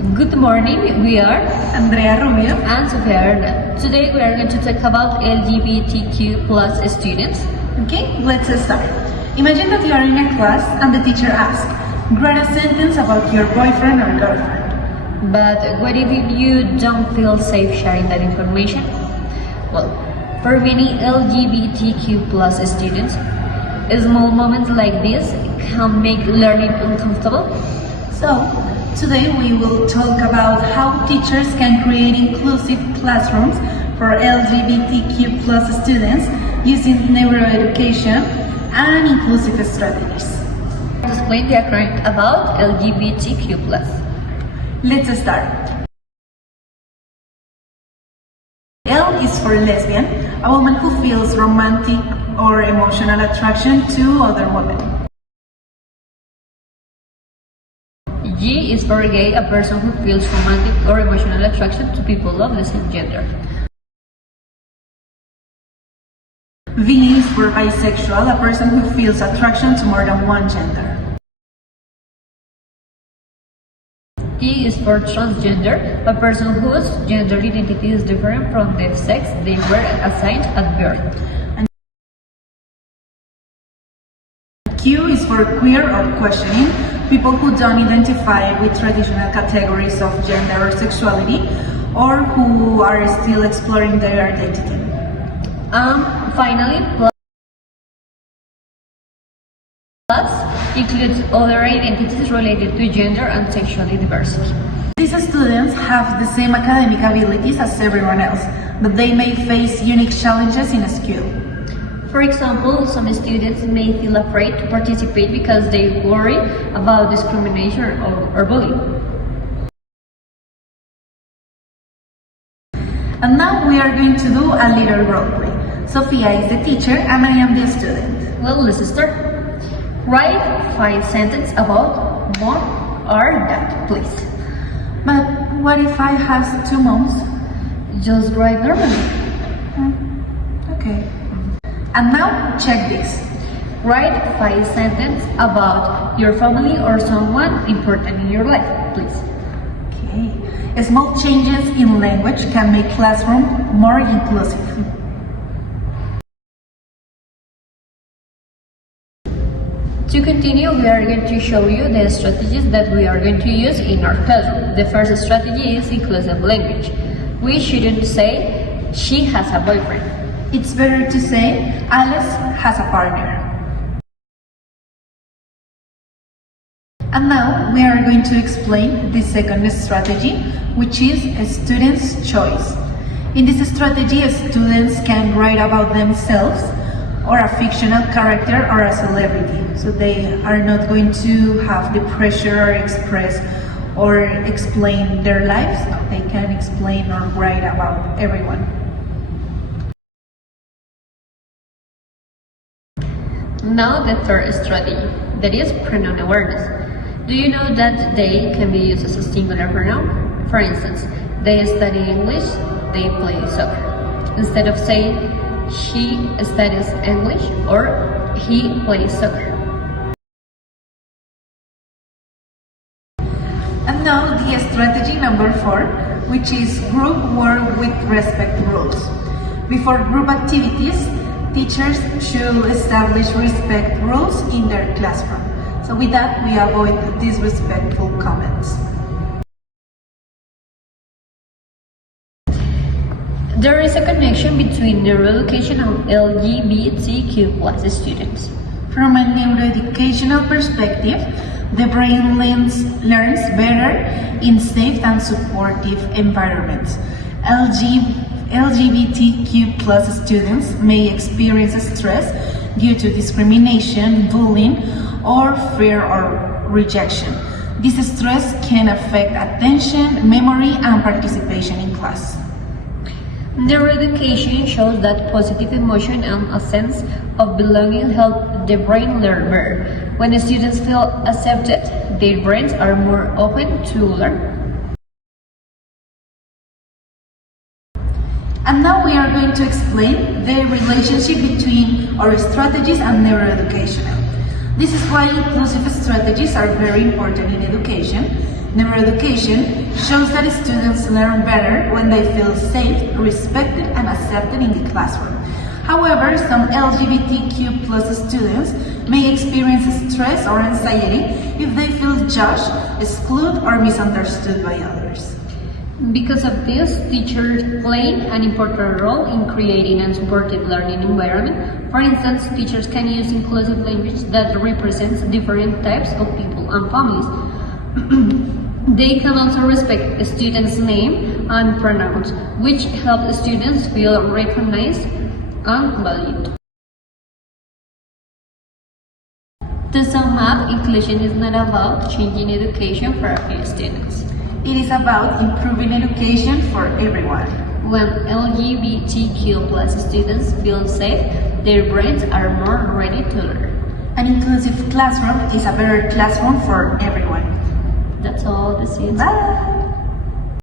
Good morning, we are Andrea Rubio. and Sofia Hernan. Today we are going to talk about LGBTQ plus students. Okay, let's start. Imagine that you are in a class and the teacher asks, write a sentence about your boyfriend or girlfriend. But what if you don't feel safe sharing that information? Well, for many LGBTQ plus students, small moments like this can make learning uncomfortable. So, today we will talk about how teachers can create inclusive classrooms for LGBTQ plus students using neuroeducation and inclusive strategies. Explain the acronym about LGBTQ plus. Let's start. L is for lesbian, a woman who feels romantic or emotional attraction to other women. G is for gay, a person who feels romantic or emotional attraction to people of the same gender. V is for bisexual, a person who feels attraction to more than one gender. T is for transgender, a person whose gender identity is different from the sex they were assigned at birth. And Q is for queer or questioning, people who don't identify with traditional categories of gender or sexuality, or who are still exploring their identity. Finally, plus includes other identities related to gender and sexual diversity. These students have the same academic abilities as everyone else, but they may face unique challenges in school. For example, some students may feel afraid to participate because they worry about discrimination or bullying. And now we are going to do a little role play. Sophia is the teacher and I am the student. Well, let's start. Write 5 sentences about more or that, please. But what if I have 2 moms? Just write normally. Okay. And now check this. Write 5 sentences about your family or someone important in your life, please. Okay. Small changes in language can make classroom more inclusive. To continue, we are going to show you the strategies that we are going to use in our classroom. The first strategy is inclusive language. We shouldn't say, she has a boyfriend. It's better to say, Alice has a partner. And now we are going to explain the second strategy, which is a student's choice. In this strategy, students can write about themselves or a fictional character or a celebrity. So they are not going to have the pressure or express or explain their lives. They can explain or write about everyone. Now the third strategy, that is pronoun awareness. Do you know that they can be used as a singular pronoun? For instance, they study English, they play soccer. Instead of saying, she studies English or he plays soccer. And now the strategy number 4, which is group work with respect rules. Before group activities, teachers should establish respect rules in their classroom. So with that, we avoid disrespectful comments. There is a connection between neuroeducation and LGBTQ plus students. From a neuroeducational perspective, the brain learns better in safe and supportive environments. LGBTQ plus students may experience stress due to discrimination, bullying, or fear or rejection. This stress can affect attention, memory, and participation in class. Neuroeducation shows that positive emotion and a sense of belonging help the brain learn better. When the students feel accepted, their brains are more open to learn. And now we are going to explain the relationship between our strategies and neuroeducational. This is why inclusive strategies are very important in education. Neuroeducation shows that students learn better when they feel safe, respected, and accepted in the classroom. However, some LGBTQ plus students may experience stress or anxiety if they feel judged, excluded, or misunderstood by others. Because of this, teachers play an important role in creating a supportive learning environment. For instance, teachers can use inclusive language that represents different types of people and families. They can also respect a student's name and pronouns, which help students feel recognized and valued. To sum up, inclusion is not about changing education for a few students. It is about improving education for everyone. When LGBTQ plus students feel safe, their brains are more ready to learn. An inclusive classroom is a better classroom for everyone. That's all this is. Bye!